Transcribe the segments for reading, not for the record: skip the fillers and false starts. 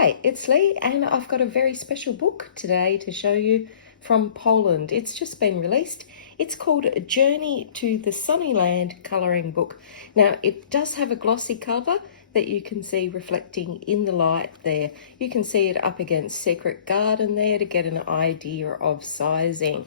Hi, it's Lee, and I've got a very special book today to show you from Poland. It's just been released. It's called Journey to the Sunny Land colouring book. Now, it does have a glossy cover that you can see reflecting in the light there. You can see it up against Secret Garden there to get an idea of sizing.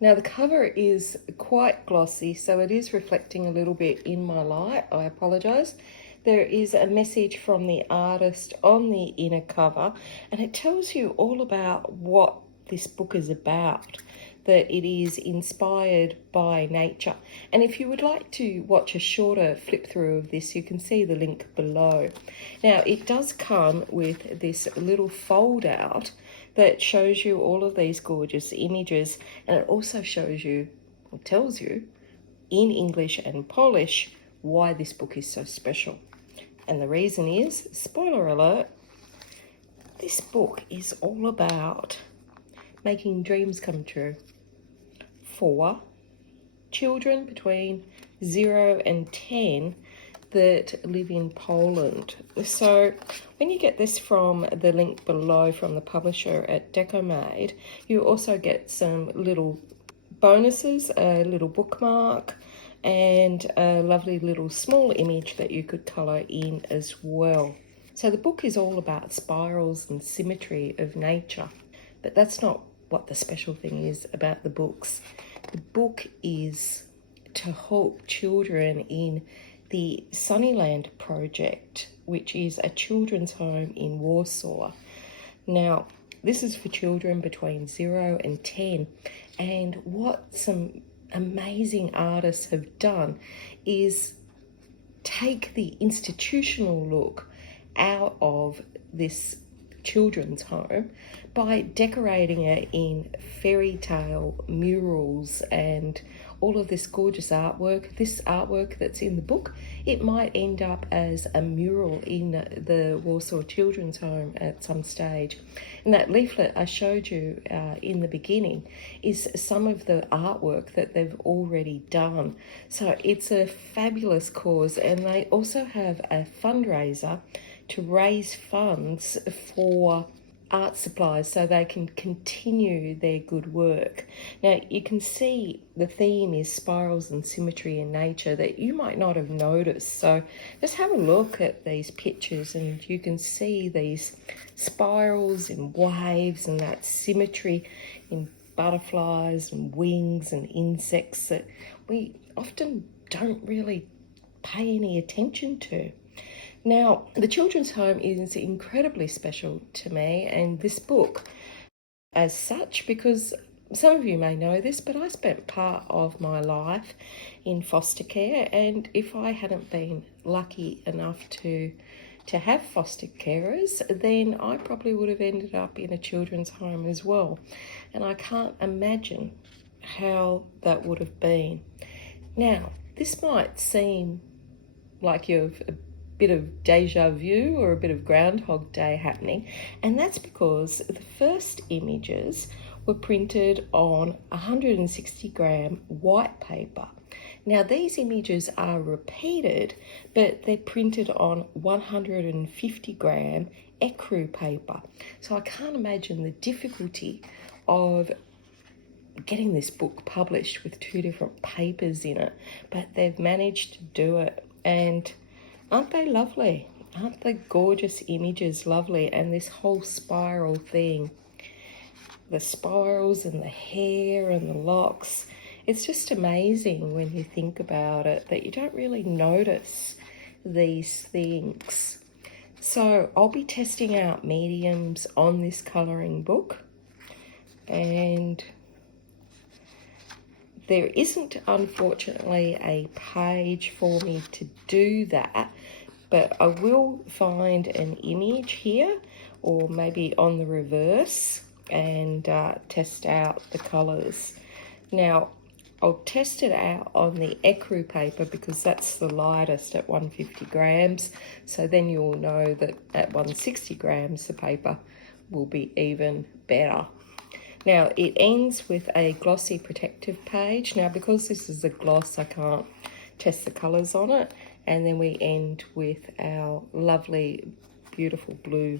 Now the cover is quite glossy, so it is reflecting a little bit in my light. I apologise. There is a message from the artist on the inner cover, and it tells you all about what this book is about, that it is inspired by nature. And if you would like to watch a shorter flip through of this, you can see the link below. Now it does come with this little fold out that shows you all of these gorgeous images, and it also shows you, or tells you, in English and Polish, why this book is so special. And the reason is, spoiler alert, this book is all about making dreams come true for children between 0 and 10 that live in Poland. So when you get this from the link below from the publisher at Decomade, you also get some little bonuses, a little bookmark, and a lovely little small image that you could colour in as well. So the book is all about spirals and symmetry of nature, but that's not what the special thing is about the books. The book is to help children in the Sunnyland project, which is a children's home in Warsaw. Now, this is for children between 0 and 10, and what some amazing artists have done is take the institutional look out of this children's home by decorating it in fairy tale murals and all of this gorgeous artwork. This artwork that's in the book, it might end up as a mural in the Warsaw Children's Home at some stage. And that leaflet I showed you in the beginning is some of the artwork that they've already done. So it's a fabulous cause, and they also have a fundraiser to raise funds for art supplies so they can continue their good work. Now you can see the theme is spirals and symmetry in nature that you might not have noticed. So just have a look at these pictures and you can see these spirals and waves and that symmetry in butterflies and wings and insects that we often don't really pay any attention to. Now, the children's home is incredibly special to me, and this book as such, because some of you may know this, but I spent part of my life in foster care, and if I hadn't been lucky enough to have foster carers, then I probably would have ended up in a children's home as well. And I can't imagine how that would have been. Now, this might seem like you've bit of deja vu or a bit of Groundhog Day happening, and that's because the first images were printed on 160 gram white paper. Now these images are repeated, but they're printed on 150 gram ecru paper. So I can't imagine the difficulty of getting this book published with two different papers in it, but they've managed to do it. And aren't they lovely? Aren't the gorgeous images lovely? And this whole spiral thing, the spirals and the hair and the locks, it's just amazing when you think about it that you don't really notice these things. So I'll be testing out mediums on this colouring book, and there isn't, unfortunately, a page for me to do that, but I will find an image here or maybe on the reverse and test out the colours. Now, I'll test it out on the ecru paper because that's the lightest at 150 grams. So then you'll know that at 160 grams, the paper will be even better. Now it ends with a glossy protective page. Now because this is a gloss, I can't test the colours on it. And then we end with our lovely, beautiful blue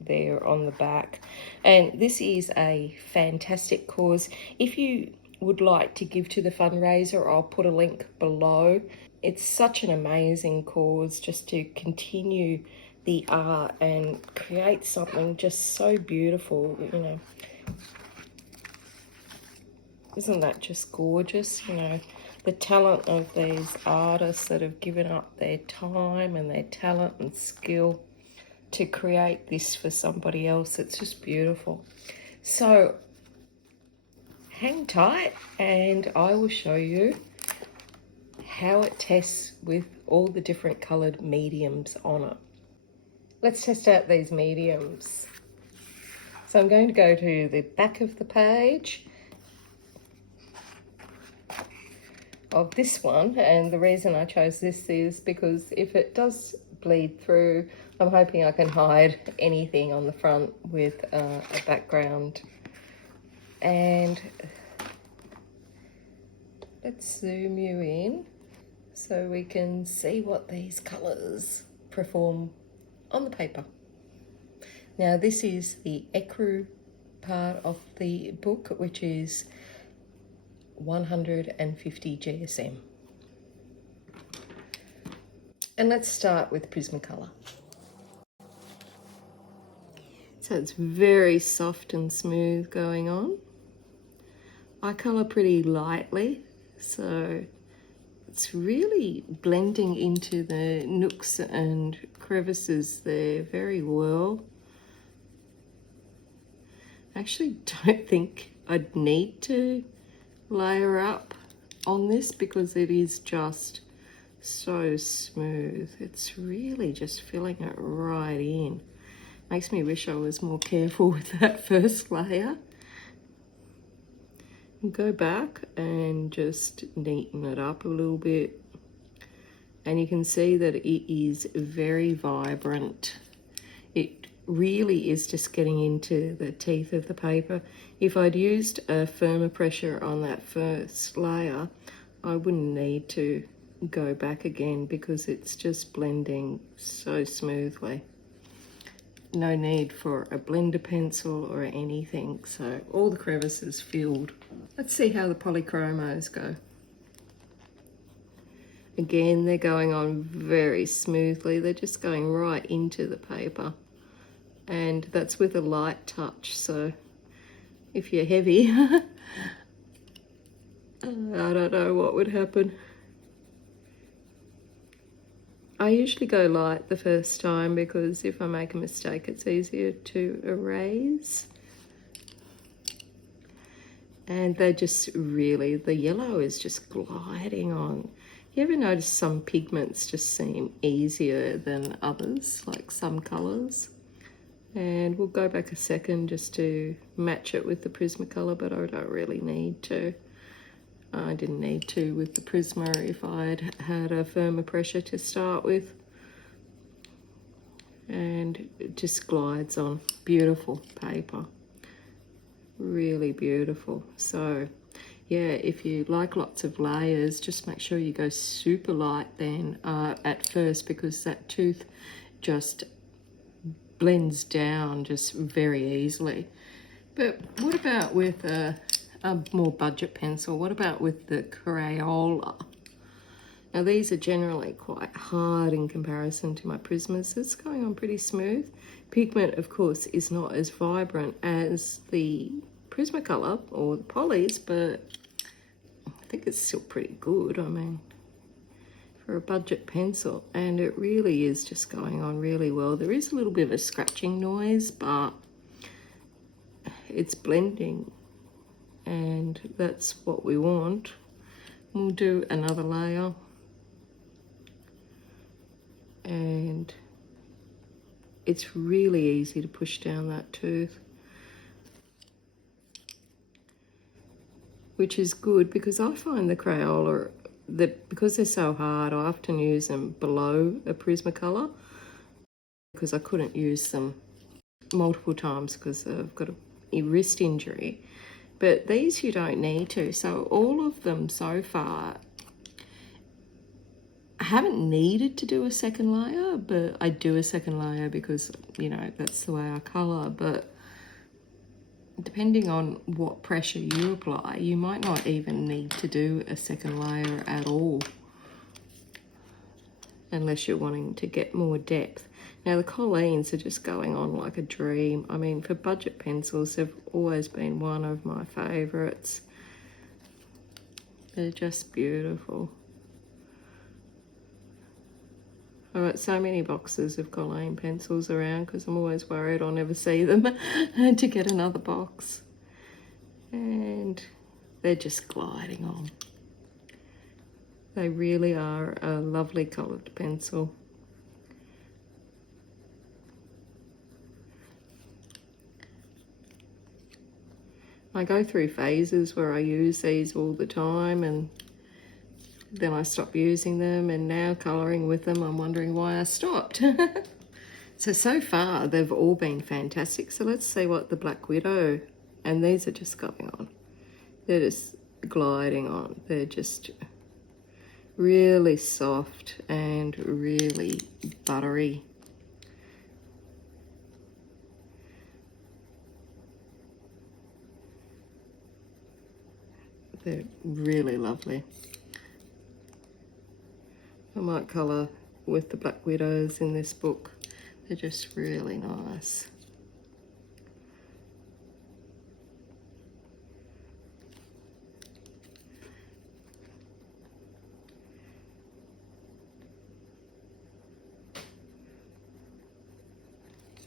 there on the back. And this is a fantastic cause. If you would like to give to the fundraiser, I'll put a link below. It's such an amazing cause just to continue the art and create something just so beautiful, you know. Isn't that just gorgeous? You know, the talent of these artists that have given up their time and their talent and skill to create this for somebody else. It's just beautiful. So hang tight and I will show you how it tests with all the different coloured mediums on it. Let's test out these mediums. So I'm going to go to the back of the page of this one, and the reason I chose this is because if it does bleed through, I'm hoping I can hide anything on the front with a background. And let's zoom you in so we can see what these colours perform on the paper. Now this is the ecru part of the book, which is 150 GSM. And let's start with Prismacolor. So it's very soft and smooth going on. I colour pretty lightly, so it's really blending into the nooks and crevices there very well. I actually don't think I'd need to layer up on this because it is just so smooth. It's really just filling it right in. Makes me wish I was more careful with that first layer. Go back and just neaten it up a little bit. And you can see that it is very vibrant. It really is just getting into the teeth of the paper. If I'd used a firmer pressure on that first layer, I wouldn't need to go back again because it's just blending so smoothly. No need for a blender pencil or anything, so all the crevices filled. Let's see how the Polychromos go. Again, they're going on very smoothly. They're just going right into the paper. And that's with a light touch, so if you're heavy, I don't know what would happen. I usually go light the first time because if I make a mistake, it's easier to erase. And they just really, the yellow is just gliding on. You ever notice some pigments just seem easier than others, like some colours? And we'll go back a second just to match it with the Prismacolor, but I don't really need to. I didn't need to with the Prisma if I'd had a firmer pressure to start with. And it just glides on. Beautiful paper. Really beautiful. So yeah, if you like lots of layers, just make sure you go super light then at first, because that tooth just blends down just very easily. But what about with a more budget pencil? What about with the Crayola? Now these are generally quite hard in comparison to my Prismas. It's going on pretty smooth. Pigment, of course, is not as vibrant as the Prismacolor or the Polys, but I think it's still pretty good. I mean, for a budget pencil, and it really is just going on really well. There is a little bit of a scratching noise, but it's blending, and that's what we want. We'll do another layer, and it's really easy to push down that tooth, which is good because I find the Crayola, because they're so hard, I often use them below a Prismacolor because I couldn't use them multiple times because I've got a wrist injury. But these you don't need to. So all of them so far, I haven't needed to do a second layer, but I do a second layer because, you know, that's the way I colour. But depending on what pressure you apply, you might not even need to do a second layer at all, unless you're wanting to get more depth. Now the Colleens are just going on like a dream. I mean, for budget pencils, they've always been one of my favourites. They're just beautiful. I've got so many boxes of Colleen pencils around because I'm always worried I'll never see them to get another box. And they're just gliding on. They really are a lovely coloured pencil. I go through phases where I use these all the time and then I stop using them, and now colouring with them I'm wondering why I stopped. So far they've all been fantastic. So let's see what the Black Widow, and these are just going on. They're just gliding on. They're just really soft and really buttery. They're really lovely. I might colour with the Black Widows in this book. They're just really nice.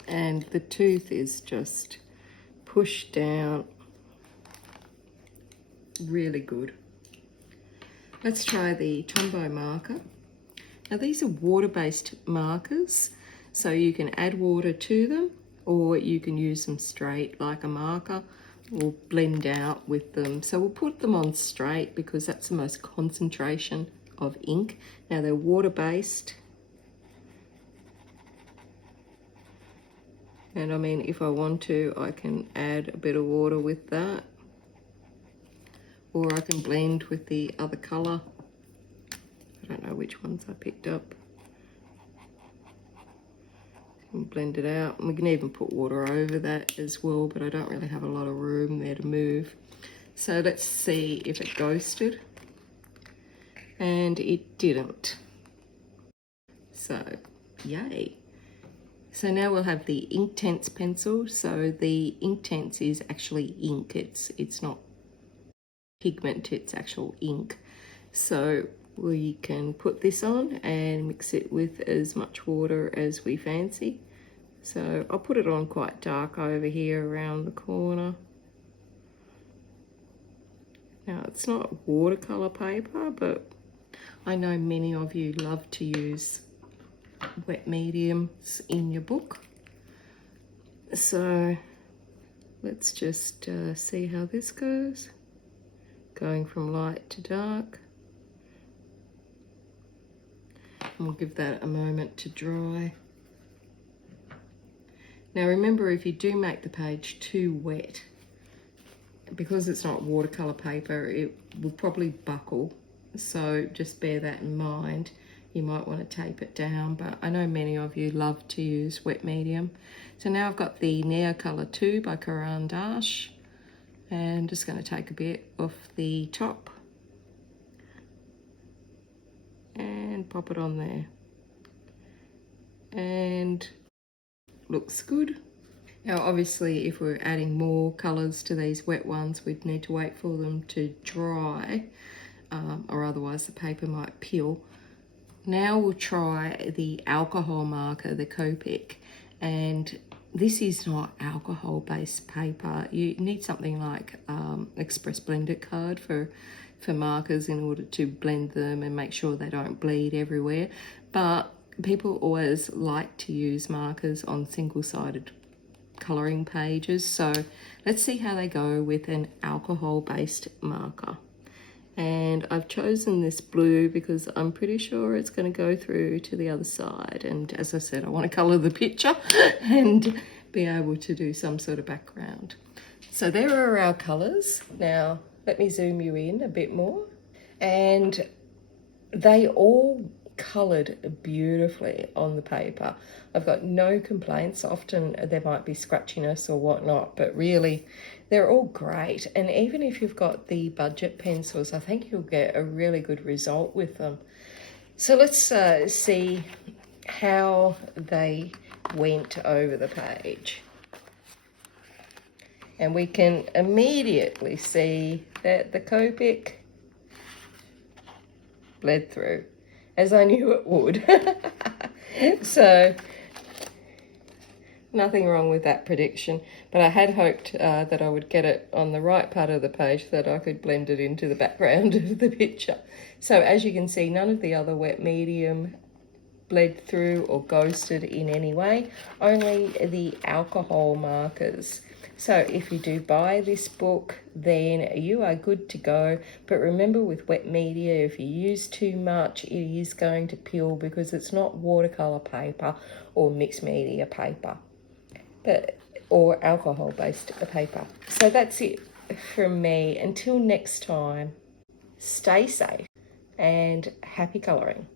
And the tooth is just pushed down. Really good. Let's try the Tombow marker. Now these are water-based markers, so you can add water to them or you can use them straight like a marker or blend out with them. So we'll put them on straight because that's the most concentration of ink. Now they're water-based. And I mean, if I want to, I can add a bit of water with that. Or I can blend with the other colour. I don't know which ones I picked up. And blend it out. And we can even put water over that as well, but I don't really have a lot of room there to move. So let's see if it ghosted. And it didn't. So, yay. So now we'll have the Inktense pencil. So the Inktense is actually ink. It's not pigment, it's actual ink. So we can put this on and mix it with as much water as we fancy. So I'll put it on quite dark over here around the corner. Now it's not watercolor paper, but I know many of you love to use wet mediums in your book. So let's just see how this goes. Going from light to dark. And we'll give that a moment to dry. Now remember, if you do make the page too wet, because it's not watercolor paper, it will probably buckle. So just bear that in mind. You might want to tape it down, but I know many of you love to use wet medium. So now I've got the Neocolor II by Caran d'Ache. And I'm just going to take a bit off the top and pop it on there. And looks good. Now obviously if we're adding more colours to these wet ones, we'd need to wait for them to dry, or otherwise the paper might peel. Now we'll try the alcohol marker, the Copic, and this is not alcohol-based paper. You need something like Express Blender card for markers in order to blend them and make sure they don't bleed everywhere. But people always like to use markers on single-sided colouring pages. So let's see how they go with an alcohol-based marker. And I've chosen this blue because I'm pretty sure it's going to go through to the other side. And as I said, I want to colour the picture and be able to do some sort of background. So there are our colours. Now let me zoom you in a bit more. And they all coloured beautifully on the paper. I've got no complaints. Often there might be scratchiness or whatnot, but really they're all great. And even if you've got the budget pencils, I think you'll get a really good result with them. So let's see how they went over the page. And we can immediately see that the Copic bled through, as I knew it would. So nothing wrong with that prediction, but I had hoped that I would get it on the right part of the page so that I could blend it into the background of the picture. So as you can see, none of the other wet medium bled through or ghosted in any way, only the alcohol markers. So if you do buy this book, then you are good to go. But remember, with wet media, if you use too much, it is going to peel because it's not watercolor paper or mixed media paper, or alcohol-based paper. So that's it from me. Until next time, stay safe and happy colouring.